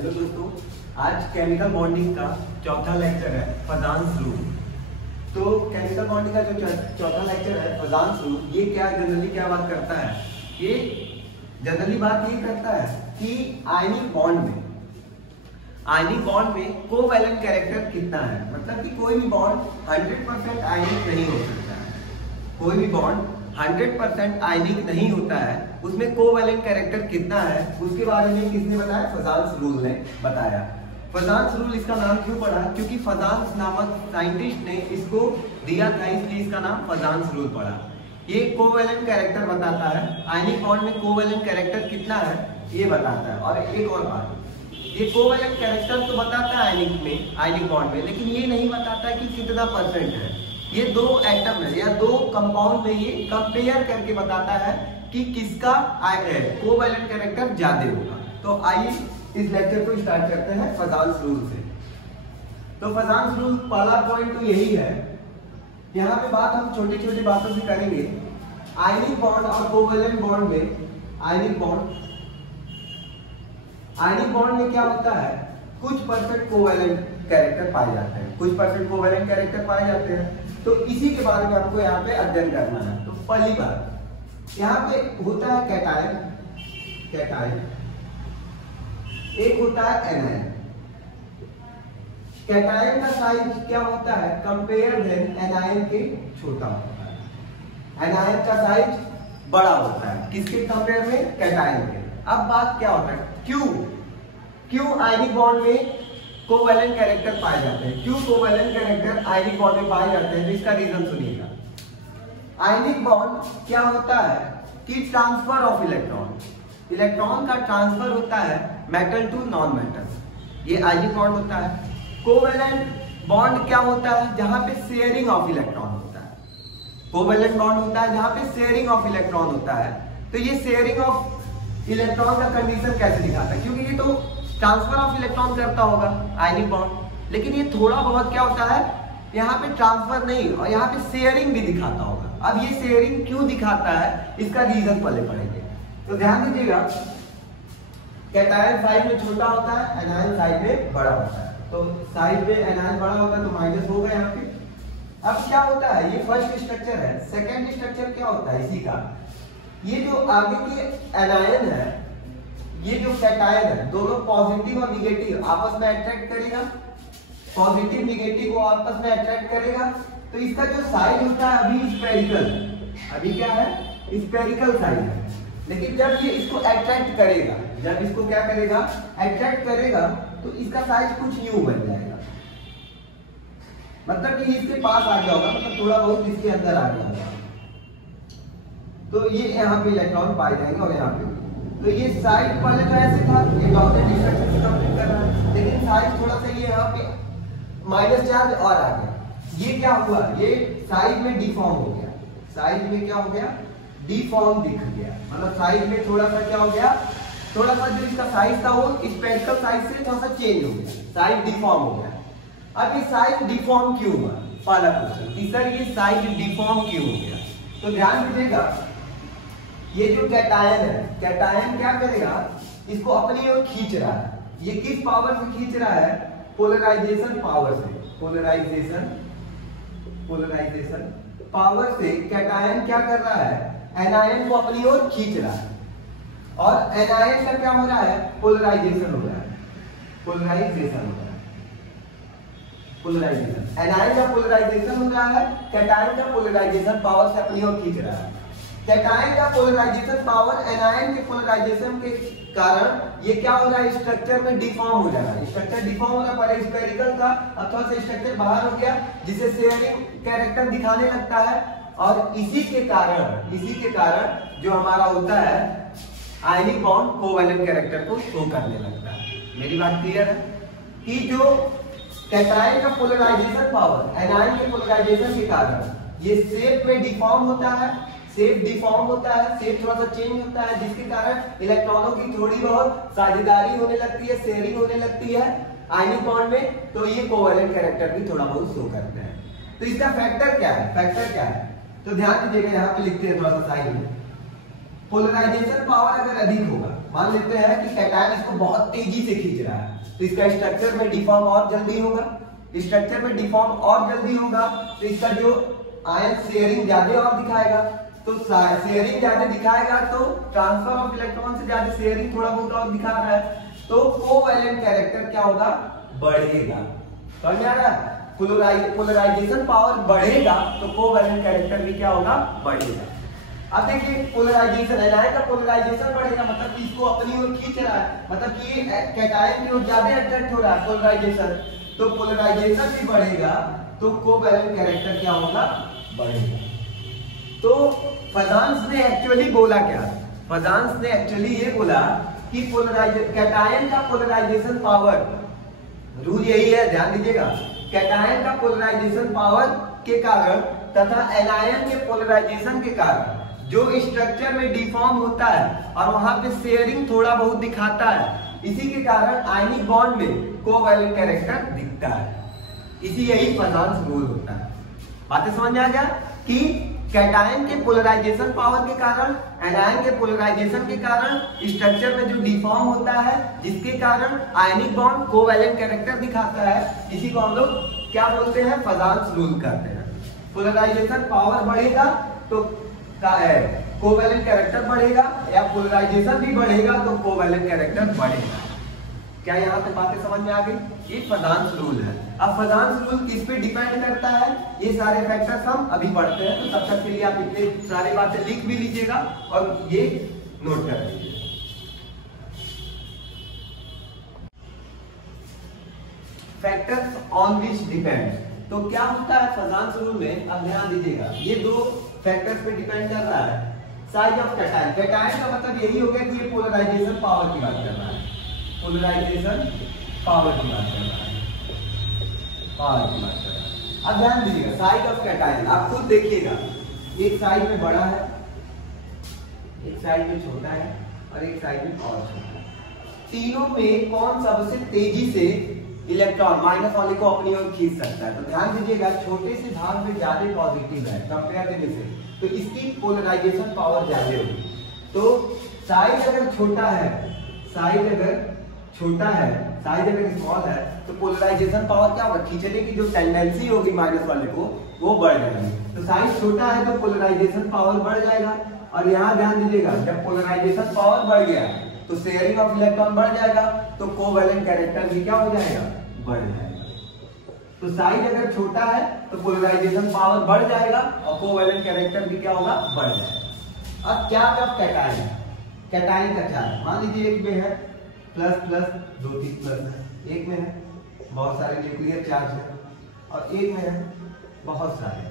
Hello दोस्तों, आज chemical bonding का चौथा लेक्चर है फजान्स रूल। तो केमिकल बॉन्डिंग का जो चौथा लेक्चर है फजान्स रूल, ये जनरली क्या बात करता है? ये जनरली बात ये करता है कि आयनिक बॉन्ड में कोवैलेंट कैरेक्टर कितना है। मतलब कि कोई भी बॉन्ड 100% आयनिक नहीं हो सकता है। कोई भी बॉन्ड 100% आयनिक नहीं होता है, उसमें कोवैलेंट कैरेक्टर कितना है उसके बारे में किसने बताया? फजान्स रूल ने बताया। फजान्स रूल इसका नाम क्यों पड़ा? क्योंकि फजान्स नामक साइंटिस्ट ने इसको दिया था, इसलिए इसका नाम फजान्स रूल पड़ा। ये कोवैलेंट कैरेक्टर बताता है, आयनिक बॉन्ड में कोवैलेंट कैरेक्टर कितना है ये बताता है। और एक और बात, ये कोवैलेंट कैरेक्टर तो बताता है आयनिक बॉन्ड में, लेकिन ये नहीं बताता कि कितना परसेंट है। ये दो एटम है या दो कंपाउंड में ये कंपेयर करके बताता है कि किसका कोवैलेंट कैरेक्टर ज्यादा होगा। तो आइए इस लेक्चर को स्टार्ट करते हैं फजान्स रूल से। तो फजान्स रूल पहला पॉइंट तो यही है, यहाँ पे बात हम छोटी छोटी बातों से करेंगे। आयनिक बॉन्ड और कोवैलेंट बॉन्ड में आयनिक बॉन्ड में क्या होता है? कुछ परसेंट कोवैलेंट कैरेक्टर पाए जाते हैं, कुछ परसेंट कोवैलेंट कैरेक्टर पाए जाते हैं। तो इसी के बारे में आपको यहाँ पे अध्ययन करना है। तो पहली बात, यहाँ पे होता है कैटायन, एक होता है एनायन। कैटायन का साइज क्या होता है? कंपेयर देन एनायन के छोटा होता है। एनायन का साइज बड़ा होता है किसके कंपेयर में? कैटायन के। अब बात क्या होता है, क्यों आयनिक बॉन्ड में कोवैलेंट कैरेक्टर पाए जाते हैं? क्यों कोवैलेंट कैरेक्टर आयनिक बॉन्ड में पाए जाते हैं? तो इसका रीजन सुनिएगा। आयनिक बॉन्ड क्या होता है कि ट्रांसफर ऑफ इलेक्ट्रॉन का ट्रांसफर होता है मेटल टू नॉन मेटल, ये आयनिक बॉन्ड होता है। कोवैलेंट बॉन्ड क्या होता है? जहां पे शेयरिंग ऑफ इलेक्ट्रॉन होता है। कोवैलेंट बॉन्ड होता है जहां पे शेयरिंग ऑफ इलेक्ट्रॉन होता है। तो ये शेयरिंग ऑफ इलेक्ट्रॉन का कंडीशन कैसे दिखाता है? क्योंकि ये तो ट्रांसफर ऑफ इलेक्ट्रॉन करता होगा आयनिक बॉन्ड, लेकिन ये थोड़ा बहुत क्या होता है, यहाँ पे ट्रांसफर नहीं और यहाँ पे शेयरिंग भी दिखाता होगा। अब ये शेयरिंग क्यों दिखाता है, इसका रीजन पहले पढ़ेंगे। तो ध्यान दीजिएगा, कैटायन साइड में छोटा होता है, एनायन साइड में बड़ा होता है। तो साइड में एनायन बड़ा होता है तो माइनस होगा यहाँ पे। अब क्या होता है, ये फर्स्ट स्ट्रक्चर है। सेकेंड स्ट्रक्चर क्या होता है इसी का? ये जो आगे के एनायन है, ये जो कैटायन है, दोनों पॉजिटिव और निगेटिव आपस में अट्रैक्ट करेगा, पॉजिटिव निगेटिव को आपस में अट्रैक्ट करेगा। तो इसका जो साइड होता है अभी स्फेरिकल है, अभी क्या है? स्फेरिकल साइड है। लेकिन जब ये इसको अट्रैक्ट करेगा, जब इसको क्या करेगा? अट्रैक्ट करेगा, तो इसका साइज कुछ यूं बन जाएगा। मतलब कि इसके पास आ गया होगा, मतलब थोड़ा बहुत इसके अंदर आ गया होगा। तो ये यहाँ पे इलेक्ट्रॉन पाए जाएंगे और यहाँ पे। तो ये साइड पहले तो ऐसे था, ये डॉटेड स्ट्रक्चर से कंप्लीट कर रहा है, लेकिन साइड थोड़ा सा ये यहाँ पे माइनस चार्ज और आ गया। ये क्या हुआ? ये साइड में डिफॉर्म हो गया। साइड में क्या हो गया? डिफॉर्म दिख गया। मतलब साइड में थोड़ा सा क्या हो गया? थोड़ा सा जो इसका साइज था वो स्पेरिकल साइज से थोड़ा सा चेंज हो गया, साइड डिफॉर्म हो गया। अब ये साइड डिफॉर्म क्यों हुआ? पहला क्वेश्चन कि सर ये साइड डिफॉर्म क्यों हो गया? तो ध्यान दीजिएगा, ये जो कैटायन है, कैटायन क्या करेगा? इसको अपनी ओर खींच रहा है। ये किस पावर से खींच रहा है? पोलराइजेशन पावर से। पोलराइजेशन पावर से कैटायन क्या कर रहा है? एनायन को अपनी ओर खींच रहा है। और एनायन का क्या हो रहा है? पोलराइजेशन हो रहा है। एनायन का पोलराइजेशन हो रहा है, कैटायन का पोलराइजेशन पावर से अपनी ओर खींच रहा है। कैटायन का पोलराइजेशन पावर एनायन के पोलराइजेशन के कारण ये क्या हो रहा है? स्ट्रक्चर में डिफॉर्म हो जा रहा है। स्ट्रक्चर डिफॉर्म हो रहा है, पहले स्फेरिकल था, अब थोड़ा सा स्ट्रक्चर बाहर हो गया, जिसे शेयरिंग कैरेक्टर दिखाने लगता है। और इसी के कारण जो हमारा होता है आयनिक बॉन्ड कोवैलेंट कैरेक्टर को शो करने लगता है। मेरी बात क्लियर है कि जो कैटायन का पोलराइजेशन पावर एनायन के पोलराइजेशन के कारण ये शेप में डिफॉर्म होता है, शेप थोड़ा सा चेंज होता है, जिसके कारण इलेक्ट्रॉनों की थोड़ी बहुत साझेदारी होने लगती है, शेयरिंग होने लगती है आयनिक बॉन्ड में। तो ये कोवैलेंट कैरेक्टर भी थोड़ा बहुत शो करते हैं। तो इसका फैक्टर क्या है? तो ध्यान दीजिएगा, यहाँ पे लिखते हैं थोड़ा सा साइड में। पोलराइजेशन पावर अगर अधिक होगा मान लेते हैं कि कैटायन इसको बहुत तेजी से खींच रहा है, तो इसका स्ट्रक्चर में डिफॉर्म और जल्दी होगा। स्ट्रक्चर में डिफॉर्म और जल्दी होगा तो इसका जो आयन शेयरिंग ज्यादा और दिखाएगा। तो शेयरिंग ज्यादा दिखाएगा तो ट्रांसफर ऑफ इलेक्ट्रॉन से ज्यादा शेयरिंग थोड़ा बहुत और दिखा रहा है, तो कोवैलेंट कैरेक्टर क्या होगा, बढ़ेगा। समझ में आ रहा है? पोलराइजेशन पावर बढ़ेगा तो कोवैलेंट कैरेक्टर भी क्या होगा, बढ़ेगा। अब देखिए पोलराइजेशन एनायन का पोलराइजेशन बढ़ेगा, मतलब कि इसको अपनी ओर खींच रहा है, मतलब कि कैटायन की ओर ज्यादा अट्रैक्ट हो रहा है पोलराइजेशन, तो पोलराइजेशन भी बढ़ेगा तो कोवैलेंट कैरेक्टर क्या होगा, बढ़ेगा। तो फजांस ने एक्चुअली बोला क्या, फजांस ने एक्चुअली ये बोला कि कैटायन का पोलराइजेशन पावर, रूल यही है, ध्यान दीजिएगा, कैटायन का पोलराइजेशन पावर के कारण तथा एनायन के पोलराइजेशन के कारण जो स्ट्रक्चर में डिफॉर्म होता है और वहां पे शेयरिंग थोड़ा बहुत दिखाता है, इसी के कारण आयनिक बॉन्ड में कोवैलेंट कैरेक्टर दिखता है। इसी यही फजांस रूल होता है। बातें समझ में आ गया कि कैटायन के पोलराइजेशन पावर के कारण, एनायन के पोलराइजेशन के कारण स्ट्रक्चर में जो डिफॉर्म होता है, जिसके कारण आयनिक बॉन्ड कोवैलेंट कैरेक्टर दिखाता है, इसी को हम लोग क्या बोलते हैं, फजांस रूल करते हैं। पोलराइजेशन पावर बढ़ेगा तो कोवैलेंट कैरेक्टर बढ़ेगा, या पोलराइजेशन भी बढ़ेगा तो कोवैलेंट कैरेक्टर बढ़ेगा। क्या यहाँ पे बातें समझ में आ गई? ये फजांस रूल है। अब फजांस रूल किस पे डिपेंड करता है, ये सारे फैक्टर्स हम अभी पढ़ते हैं, तो तब तक के लिए आप इतने सारी बातें लिख भी लीजिएगा और ये नोट कर लीजिए। फैक्टर्स ऑन विच डिपेंड, तो क्या होता है फजांस रूल में, अब ध्यान दीजिएगा, ये दो फैक्टर्स पे डिपेंड कर रहा है। साइज ऑफ कैटायन, कैटायन का मतलब यही हो गया कि ये पोलराइजेशन पावर की बात कर रहा है, पोलराइजेशन पावर की बात कर रहा है, पावर की बात कर रहा है। अब ध्यान दीजिएगा, साइज ऑफ कैटायन आप खुद देखिएगा, एक साइड में बड़ा है, एक साइड में छोटा है और एक साइड में और छोटा है। तीनों में कौन सबसे तेजी से इलेक्ट्रॉन माइनस वाले को अपनी ओर खींच सकता है? तो ध्यान दीजिएगा, छोटे से भाग में ज्यादा पॉजिटिव है कंपेयर करने से, तो इसकी पोलराइजेशन पावर ज्यादा होगी। तो साइज अगर छोटा है, साइज अगर छोटा है, साइज अगर स्मॉल है, तो पोलराइजेशन पावर क्या होगा, खींचने की जो टेंडेंसी होगी माइनस वाले को वो बढ़ जाएगी। तो साइज छोटा है तो पोलराइजेशन पावर बढ़ जाएगा। और यहाँ ध्यान दीजिएगा, जब पोलराइजेशन पावर बढ़ गया तो शेयरिंग ऑफ इलेक्ट्रॉन बढ़ जाएगा, तो कोवैलेंट कैरेक्टर भी क्या हो जाएगा, बढ़ जाएगा। तो साइज अगर छोटा है तो पोलराइजेशन पावर बढ़ जाएगा और कोवैलेंट कैरेक्टर भी क्या होगा, बढ़ जाएगा। अब चार्ज ऑफ कैटायन, कैटायन का चार्ज मान लीजिए एक में है प्लस प्लस, 2-3 प्लस है, एक में है बहुत सारे न्यूक्लियर चार्ज है और एक में है बहुत सारे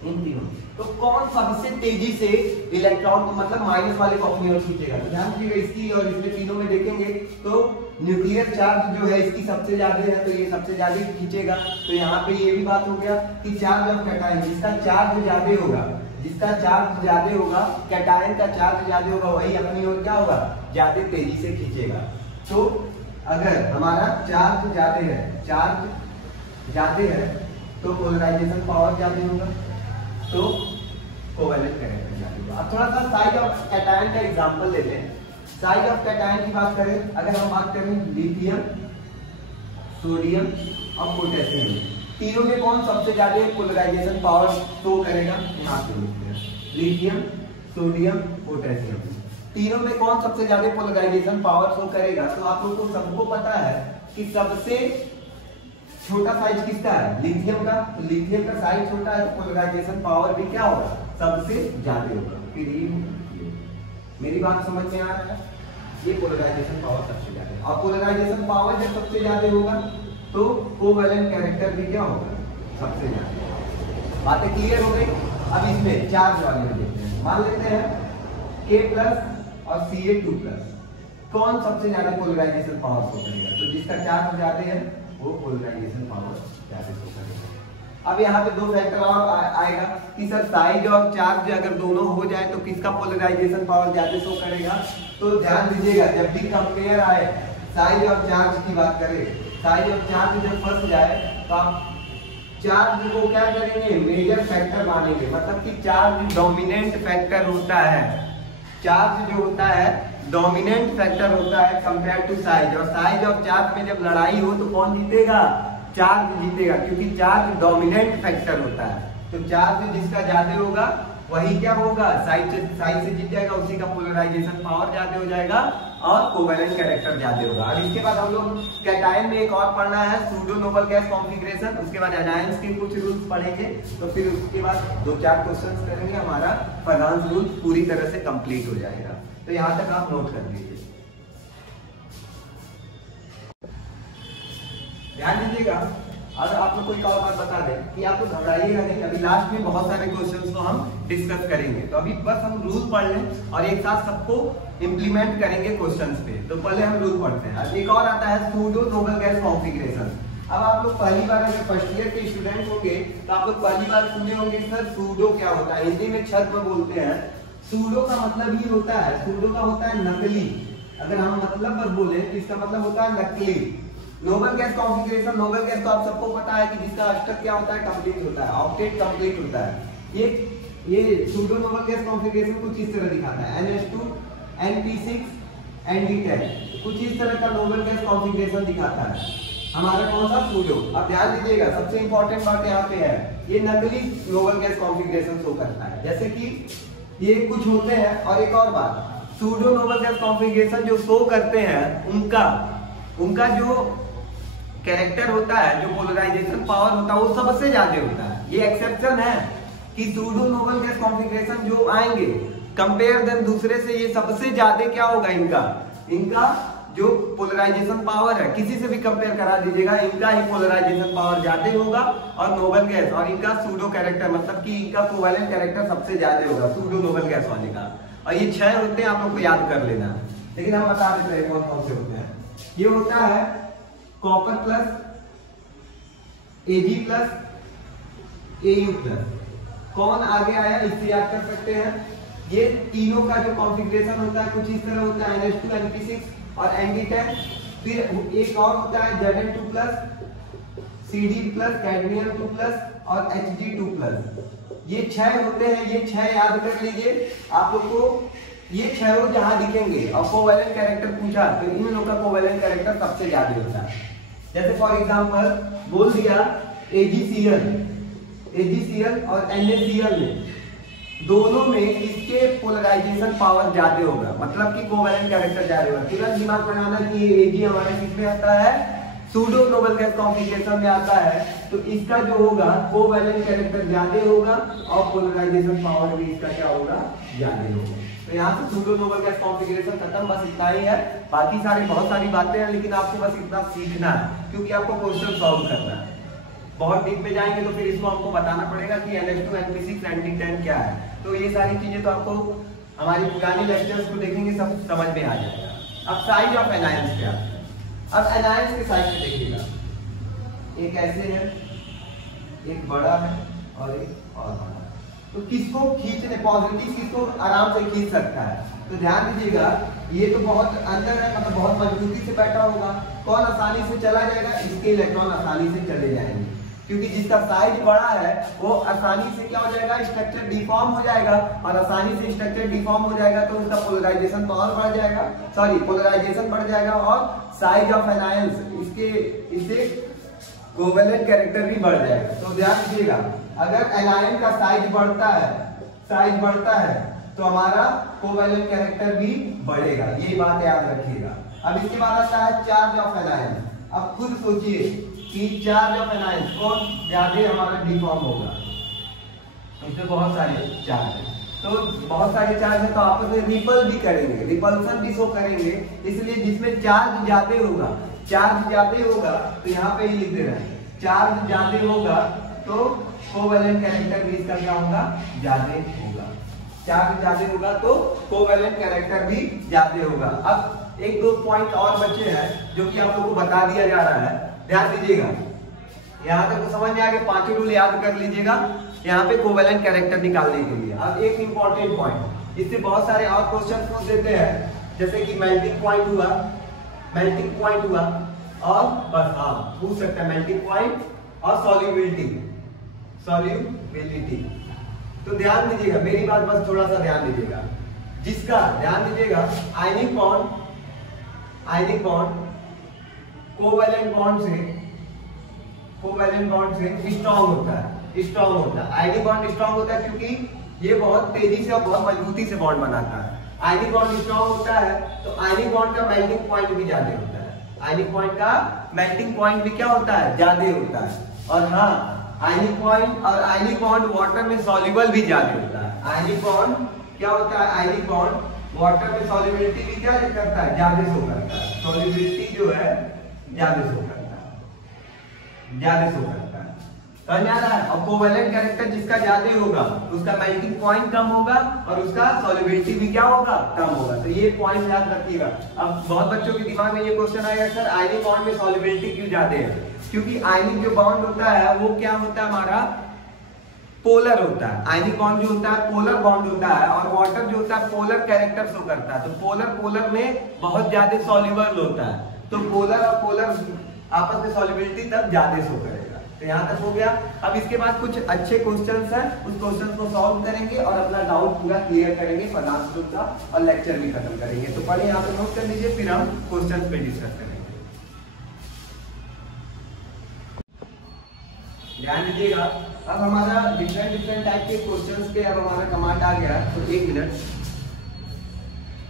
इन तीनों। तो कौन सबसे तेजी से इलेक्ट्रॉन को मतलब माइनस वाले को अपनी ओर खींचेगा? तो ध्यान दीजिएगा, इसकी और इसमें तीनों में देखेंगे तो न्यूक्लियर चार्ज जो है इसकी सबसे ज्यादा है, तो ये सबसे ज्यादा खींचेगा। तो यहाँ पे ये भी बात हो गया कि चार्ज ऑफ कैटायन, जिसका चार्ज ज्यादा होगा, जिसका चार्ज ज्यादा होगा, कैटायन का चार्ज ज्यादा होगा, वही अपनी ओर क्या होगा, ज्यादा तेजी से खींचेगा। तो अगर हमारा चार्ज ज्यादा है, चार्ज ज्यादा है तो पोलराइजेशन पावर ज्यादा होगा, तो कोवैलेंट कैरेक्टर ज्यादा होगा। अब थोड़ा सा साइज ऑफ कैटायन का एग्जांपल लेते हैं। साइज ऑफ कैटायन की बात करें, अगर हम बात करें लिथियम, सोडियम और पोटेशियम, तीनों में कौन सबसे ज्यादा पोलराइजेशन पावर शो करेगा? यहाँ पे लिथियम, सोडियम, पोटेशियम, तीनों में कौन सबसे ज्यादा पोलराइजेशन पावर शो करेगा? तो आप लोग को सबको पता है कि सबसे छोटा साइज किसका है, लिथियम का। तो लिथियम का साइज छोटा है तो पोलराइजेशन पावर भी क्या होगा, सबसे ज्यादा होगा। फिर ये मेरी बात समझ में आ रहा है, ये पोलराइजेशन पावर सबसे ज्यादा है। और पोलराइजेशन पावर जब सबसे ज्यादा होगा तो कोवैलेंट कैरेक्टर भी क्या होगा, सबसे ज्यादा। बातें क्लियर हो गई? अब इसमें चार्ज वाले में देखते हैं। मान लेते हैं K+ और Ca2+, कौन सबसे ज्यादा पोलराइजेशन पावर शो करेगा? तो जिसका चार्ज ज्यादा है वो पोलराइजेशन पावर ज्यादा शो करेगा। अब यहाँ पे दो फैक्टर और आएगा कि सर साइज और चार्ज अगर दोनों हो जाए तो किसका पोलराइजेशन पावर ज्यादा शो करेगा? तो ध्यान दीजिएगा, जब भी कंपेयर आए साइज और चार्ज की बात करें, साइज और चार्ज जब फंस जाए तो आप चार्ज को क्या करेंगे, मेजर फैक्टर मानेंगे, मतलब कि चार्ज डोमिनेंट फैक्टर होता है। चार्ज जो होता है डोमिनेंट फैक्टर होता है कंपेयर टू साइज, और साइज और चार्ज में जब लड़ाई हो तो कौन जीतेगा? चार्ज जीतेगा, क्योंकि चार्ज डोमिनेंट फैक्टर होता है। तो चार्ज जिसका ज्यादा होगा वही क्या होगा? साइज से जीत जाएगा, उसी का पोलराइजेशन पावर ज्यादा हो जाएगा और कोवेलेंट कैरेक्टर ज्यादा होगा। अब इसके बाद हम लोग कैटायन में एक और पढ़ना है सूडो नोबल गैस कॉन्फ़िगरेशन, उसके बाद एनायंस के कुछ रूल्स पढ़ेंगे, तो फिर उसके बाद 2-4 क्वेश्चंस करेंगे, हमारा फाइनेंस रूल पूरी तरह से कंप्लीट हो जाएगा। तो यहाँ तक आप नोट कर लीजिए, ध्यान दीजिएगा। अगर आप लोग कोई और बात बता दें कि आपको घबराइएगा नहीं, अभी लास्ट में बहुत सारे क्वेश्चंस को हम डिस्कस करेंगे, तो अभी बस हम रूल पढ़ लें और एक साथ सबको इंप्लीमेंट करेंगे क्वेश्चंस पे। तो पहले हम रूल पढ़ते हैं। एक और आता है सूडो नोबल गैस कॉन्फ़िगरेशन। अब आप लोग पहली बार अगर फर्स्ट ईयर के स्टूडेंट होंगे तो आप लोग पहली बार सुने होंगे सर सूडो क्या होता है, हिंदी में छद्म बोलते हैं। सूडो का मतलब ये होता है, सूडो का होता है नकली। अगर हम मतलब बस बोले तो इसका मतलब होता है नकली। Noble gas configuration, noble gas तो आप सबको पता है कि जिसका अष्टक क्या होता है? कंप्लीट होता है, ऑक्टेट कंप्लीट होता है। ये सूडो नोबल गैस कॉन्फ़िगरेशन कुछ इस तरह दिखाता है, NH2 NP6 ND10, कुछ इस तरह का नोबल गैस कॉन्फ़िगरेशन दिखाता है हमारा कौन सा? सूडो। अब ध्यान दीजिएगा, सबसे इंपॉर्टेंट बात यहाँ पे है, ये नकली नोबल गैस कॉन्फ़िगरेशन शो करता है, जैसे कि ये कुछ होते हैं। और एक और बात, सूडो नोबल गैस कॉन्फ़िगरेशन जो शो करते हैं उनका जो कैरेक्टर होता है, जो पोलराइजेशन पावर होता है, वो सबसे ज्यादा होता है। ये एक्सेप्शन है कि सूडो नोबल गैस कॉन्फ़िगरेशन जो आएंगे कंपेयर देन दूसरे से, ये सबसे ज्यादा क्या होगा? इनका जो पोलराइजेशन पावर है, किसी से भी कंपेयर करा दीजिएगा, इनका ही पोलराइजेशन पावर ज्यादा होगा और नोबल गैस और इनका सूडो कैरेक्टर मतलब कि इनका कोवेलेंट कैरेक्टर सबसे ज्यादा होगा सूडो नोबल गैस वाले का। और ये 6 होते हैं, आप लोग को याद कर लेना। लेकिन हम बता देते हैं कौन कौन से होते हैं। ये होता है copper plus, Ag plus, Au plus. कौन आगे आया इससे याद कर सकते हैं। ये तीनों का जो कॉन्फ़िगरेशन होता है कुछ इस तरह होता है, NH2 NP6 और ND10। फिर एक और होता है Zn2 plus, Cd plus, cadmium 2 plus और Hg2 प्लस। ये 6 होते हैं, ये 6 याद कर लीजिए। आप लोग को ये 6 जहां दिखेंगे और कोवेलेंट कैरेक्टर पूछा तो इन लोगों का कोवेलेंट कैरेक्टर सबसे ज्यादा होता है। जैसे फॉर एग्जांपल बोल दिया AgCl और NaCl में, दोनों में इसके पोलराइजेशन पावर ज्यादा होगा, मतलब कि कोवेलेंट कैरेक्टर ज्यादा होगा। तुरंत दिमाग बनाना कि ये Ag हमारे किस में आता है? सूडो नोबल गैस कॉन्फ़िगरेशन में आता है। तो इसका जो होगा कोवेलेंट कैरेक्टर ज्यादा होगा और पोलराइजेशन पावर भी इसका क्या होगा? ज्यादा होगा। तो यहाँ से सूडो नोबल गैस कॉन्फ़िगरेशन खत्म, बस इतना ही है। बाकी बहुत सारी बातें हैं, लेकिन आपको बस इतना सीखना है, क्योंकि आपको क्वेश्चन सॉल्व करना है। बहुत डीप में जाएंगे तो फिर इसको हमको बताना पड़ेगा कि NH2 NP6 ND10 क्या है। तो ये सारी चीजें तो आपको हमारी पुरानी लेक्चर्स को देखेंगे सब समझ में आ जाएगा। अब साइज ऑफ एनायंस क्या है? अब एनायंस के साइज में देखिएगा, एक ऐसे है, एक बड़ा है और एक और बड़ा है। तो किसको खींचने, पॉजिटिव किसको आराम से खींच सकता है? तो ध्यान दीजिएगा, ये तो बहुत अंदर है, मतलब बहुत मजबूती से बैठा होगा। कौन आसानी से चला जाएगा? इसके इलेक्ट्रॉन आसानी से चले जाएंगे, क्योंकि जिसका साइज बड़ा है वो आसानी से क्या हो जाएगा? स्ट्रक्चर डिफॉर्म हो जाएगा, और आसानी से स्ट्रक्चर डिफॉर्म हो जाएगा तो उसका पोलराइजेशन पावर बढ़ जाएगा, पोलराइजेशन बढ़ जाएगा और साइज ऑफ एनायंस इससे कोवेलेंट कैरेक्टर भी बढ़ जाएगा। तो ध्यान दीजिएगा, अगर एनायन का साइज बढ़ता है तो हमारा कोवेलेंट कैरेक्टर भी बढ़ेगा, ये बात याद रखिएगा। अब इसके बाद आता है चार्ज ऑफ एनायन। अब खुद सोचिए कि चार्ज ऑफ एनायन कौन ज्यादा हमारा डिफॉर्म होगा? इसमें बहुत सारे चार्ज है, तो बहुत सारे चार्ज है तो आपस में रिपल भी करेंगे, रिपल्सन भी शो करेंगे। इसलिए जिसमें चार्ज ज्यादा होगा तो यहाँ पे ही लिख दे रहे हैं, चार्ज ज्यादा होगा तो कोवेलेंट कैरेक्टर भी इसका क्या होगा? ज्यादा होगा। चार्ज ज्यादा होगा तो कोवेलेंट कैरेक्टर भी ज्यादा होगा। अब 1-2 पॉइंट और बचे हैं जो कि आप लोगों को बता दिया जा रहा है, ध्यान दीजिएगा। यहाँ तक तो समझ में आ गया, 5 रूल याद कर लीजिएगा यहाँ पे कोवेलेंट कैरेक्टर निकालने के लिए। अब एक इंपॉर्टेंट पॉइंट, इससे बहुत सारे और क्वेश्चन पूछ देते हैं, जैसे कि मेल्टिंग पॉइंट हुआ और बस हाँ पूछ सकते हैं मेल्टिंग पॉइंट और सॉल्युबिलिटी। तो ध्यान दीजिएगा, मेरी बात बस थोड़ा सा ध्यान दीजिएगा। जिसका ध्यान दीजिएगा आयनिक बॉन्ड कोवैलेंट बॉन्ड से स्ट्रॉन्ग होता है। आयनिक बॉन्ड स्ट्रॉन्ग होता है क्योंकि ये बहुत तेजी से और बहुत मजबूती से बॉन्ड बनाता है। आयनिक बॉन्ड स्ट्रॉन्ग होता है तो आयनिक बॉन्ड का मेल्टिंग पॉइंट भी ज्यादा होता है। आयनिक बॉन्ड का मेल्टिंग पॉइंट भी क्या होता है, ज्यादा होता है। और हाँ, आयनिक बॉन्ड वाटर में सॉल्युबल भी ज्यादा होता है। आयनिक बॉन्ड क्या होता है, आयनिक बॉन्ड वाटर में सॉल्युबिलिटी भी क्या करता है, ज्यादा शो करता है। सॉल्युबिलिटी जो है ज्यादा शो करता है। समझ आ रहा है। और कोवैलेंट कैरेक्टर जिसका ज्यादा होगा उसका मेल्टिंग पॉइंट कम होगा और उसका सॉल्युबिलिटी भी क्या होगा, कम होगा। तो ये पॉइंट याद रखिएगा। अब बहुत बच्चों के दिमाग में ये क्वेश्चन आएगा, सर आयनिक बॉन्ड में सॉल्युबिलिटी क्यों ज्यादा है? क्योंकि आयनिक जो बॉन्ड होता है वो क्या होता है, हमारा पोलर होता है। आयनिक बॉन्ड जो होता है पोलर बॉन्ड होता है और वाटर जो होता है पोलर कैरेक्टर शो करता है। तो पोलर में बहुत ज्यादा सॉल्युबल होता है। तो पोलर और पोलर आपस में सॉल्युबिलिटी तब ज्यादा शो करेगा। तो यहाँ तक हो गया। अब इसके बाद कुछ अच्छे क्वेश्चंस हैं, उस क्वेश्चंस को सॉल्व करेंगे और अपना डाउट पूरा क्लियर करेंगे पदार्थ का, और लेक्चर भी खत्म करेंगे। तो पढ़े यहाँ पे नोट कर लीजिए, फिर हम क्वेश्चंस पे डिस्कस करेंगे। ध्यान दीजिएगा। अब हमारा डिफरेंट टाइप के क्वेश्चंस के अब हमारा कमांड आ गया। तो 1 मिनट,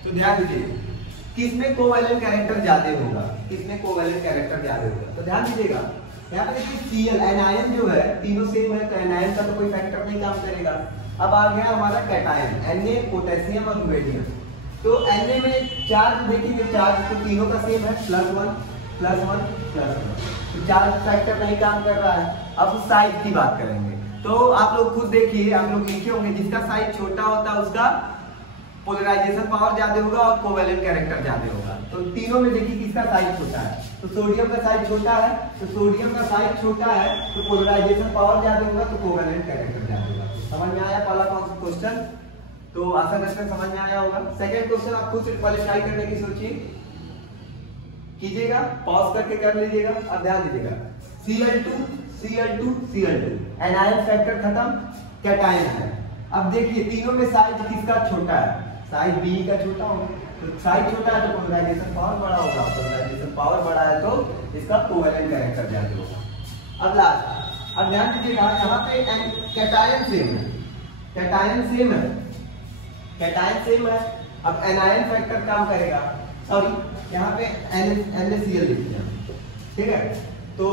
तो ध्यान दीजिए किसमें कोवैलेंट कैरेक्टर ज्यादा होगा, तो ध्यान दीजिएगा यहाँ पे देखिए Cl एनायन जो है तीनों सेम है, तो एनायन का तो कोई फैक्टर नहीं काम करेगा। अब आ गया हमारा कैटायन, Na पोटेशियम और रुबिडियम। तो Na में चार्ज देखिए, चार्ज तो तीनों का सेम है, +1 +1 +1, तो चार्ज फैक्टर नहीं काम कर रहा है। अब साइज की बात करेंगे तो आप लोग खुद देखिए, आप लोग लिखे होंगे जिसका साइज छोटा होता है उसका पोलराइजेशन पावर ज्यादा होगा और कोवैलेंट कैरेक्टर ज्यादा होगा। तो तीनों में देखिए किसका साइज छोटा है, तो सोडियम का साइज छोटा है, तो पोलराइजेशन पावर ज्यादा होगा, तो कोवैलेंट कैरेक्टर ज्यादा होगा। समझ में आया पहला क्वेश्चन? तो आशा करते हैं समझ में आया होगा। सेकंड क्वेश्चन आप खुद पहले ट्राई करने की सोचिए, कीजिएगा, पॉज करके कर लीजिएगा। अब ध्यान दीजिएगा Cl2 एनायन फैक्टर खत्म, कैटायन है। अब देखिए तीनों में साइज किसका छोटा है, साइज बी का छोटा होगा। तो साइज छोटा है तो पोलराइजेशन पावर बड़ा होगा, पोलराइजेशन पावर बड़ा है तो इसका कोवैलेंट कैरेक्टर ज्यादा होगा। अब लास्ट, अब ध्यान दीजिएगा यहाँ पे कैटायन सेम है। अब एनायन फैक्टर काम करेगा, सॉरी यहाँ पे NaCl लिखिए, ठीक है। तो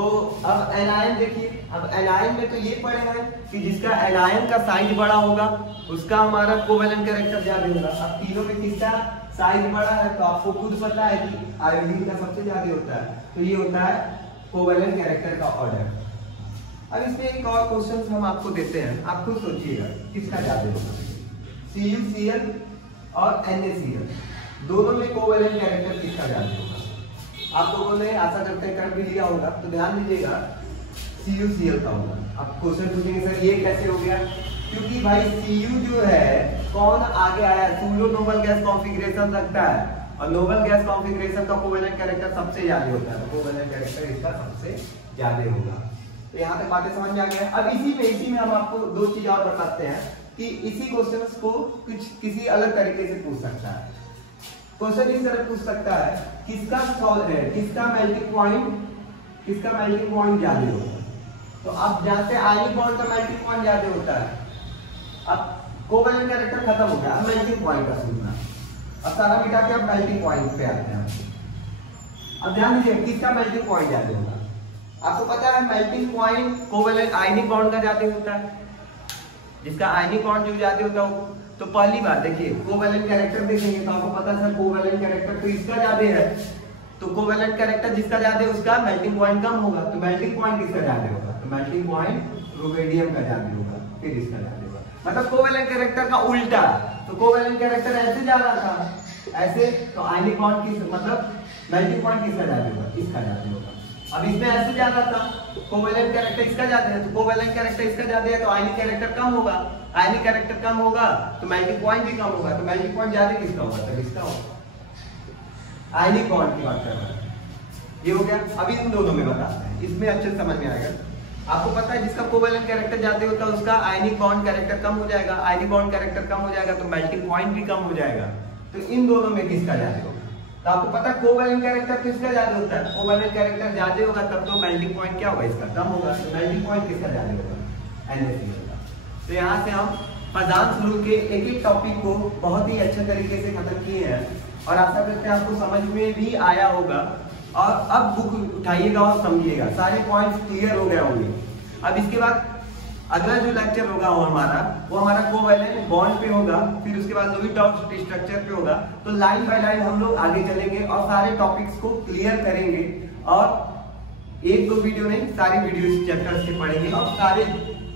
अब एनायन देखिए, अब एनायन में तो ये पड़े हैं कि जिसका एनायन का साइज बड़ा होगा उसका हमारा कोवैलेंट कैरेक्टर ज्यादा होगा। अब तीनों में किसका साइज बड़ा है, तो आपको खुद पता है कि आयोडीन का सबसे ज्यादा होता है, तो ये होता है कोवैलेंट कैरेक्टर का ऑर्डर। अब इसमें एक और क्वेश्चन हम आपको देते हैं, आप खुद सोचिएगा किसका ज्यादा होगा। CuCl और NaCl दोनों में कोवैलेंट कैरेक्टर किसका ज्यादा होगा? आप लोगों ने आशा करते कर भी लिया होगा। तो ध्यान दीजिएगा CuCl का होगा। अब क्वेश्चन पूछेंगे सर ये कैसे हो गया, क्योंकि भाई Cu जो है कौन आगे आया, सूडो नोबल गैस कॉन्फ़िगरेशन रखता है और नोबल गैस कॉन्फ़िगरेशन का कोवैलेंट कैरेक्टर सबसे ज्यादा होता है, तो कोवैलेंट कैरेक्टर इसका सबसे ज्यादा होगा। तो यहाँ पे बातें समझ में आ गया। अब इसी में हम आपको 2 चीज और बताते हैं कि इसी क्वेश्चन को कुछ किसी अलग तरीके से पूछ सकता है। क्वेश्चन इस तरह पूछ सकता है किसका मेल्टिंग पॉइंट ज्यादा होगा। तो आप जानते हैं आयनिक बॉन्ड का मेल्टिंग पॉइंट ज्यादा होता है। अब कोवैलेंट कैरेक्टर खत्म हो गया, अब मेल्टिंग पॉइंट का सूचना। अब सारा मिटा के अब मेल्टिंग पॉइंट पे आते हैं। अब ध्यान दीजिए किसका मेल्टिंग पॉइंट ज्यादा होगा। आपको पता है melting point covalent ionic bond का ज्यादा होता है, जिसका आयनिक बॉन्ड जो ज्यादा होता है। तो पहली बात देखिए कोवैलेंट कैरेक्टर देखेंगे तो आपको पता है कोवैलेंट कैरेक्टर तो इसका ज्यादा है, तो कोवैलेंट कैरेक्टर जिसका ज्यादा है उसका मेल्टिंग पॉइंट कम होगा। तो मेल्टिंग पॉइंट किसका ज्यादा होगा, तो मेल्टिंग पॉइंट रुबिडियम का ज्यादा होगा, फिर इसका ज्यादा होगा। मतलब कोवैलेंट कैरेक्टर का उल्टा, तो कोवैलेंट कैरेक्टर ऐसे जा रहा था ऐसे, तो आयनिक बॉन्ड की मतलब मेल्टिंग पॉइंट किसका ज्यादा होगा, इसका ज्यादा होगा। अब इसमें ऐसे जा रहा था, कोवैलेंट कैरेक्टर इसका ज्यादा है, तो कोवैलेंट कैरेक्टर इसका ज्यादा है तो आयनिक कैरेक्टर कम होगा, आयनिक कैरेक्टर कम होगा तो मेल्टिंग पॉइंट भी कम होगा। तो मेल्टिंग पॉइंट ज्यादा किसका होगा, तो इसका होगा। आयनिक बॉन्ड की बात कर रहा है, ये हो गया। अभी इन दोनों में बताते हैं, इसमें अच्छे समझ में आएगा। आपको पता है जिसका कोवैलेंट कैरेक्टर ज्यादा होता है उसका आयनिक बॉन्ड कैरेक्टर कम हो जाएगा, आयनिक बॉन्ड कैरेक्टर कम हो जाएगा तो मेल्टिंग पॉइंट भी कम हो जाएगा। तो इन दोनों में किसका ज्यादा होगा? तो आपको पता है कोवैलेंट कैरेक्टर किसका ज्यादा होता है, कोवैलेंट कैरेक्टर ज्यादा होगा तब तो मेल्टिंग पॉइंट क्या होगा इसका कम होगा। तो मेल्टिंग पॉइंट किसका ज्यादा होगा? NaCl का। तो यहाँ से हम पदार्थ स्वरूप के एक एक टॉपिक को बहुत ही अच्छे तरीके से खत्म किए हैं और आशा करते हैं आपको समझ में भी आया होगा। और अब बुक उठाइएगा और समझिएगा, सारे पॉइंट्स क्लियर हो गए होंगे। अब इसके बाद अगला जो लेक्चर होगा वो हमारा कोवैलेंट बॉन्ड पे होगा, फिर उसके बाद लुईस डॉट स्ट्रक्चर पे होगा। तो लाइन बाय लाइन हम लोग आगे चलेंगे और सारे टॉपिक्स को क्लियर करेंगे और एक दो वीडियो नहीं सारी वीडियो इस चैप्टर से पढ़ेंगे और सारे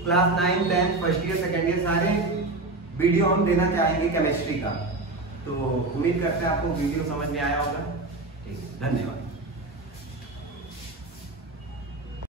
class 9, 10, first year, second year सारे वीडियो हम देना चाहेंगे केमिस्ट्री का। तो उम्मीद करते हैं आपको वीडियो समझ में आया होगा। ठीक, धन्यवाद।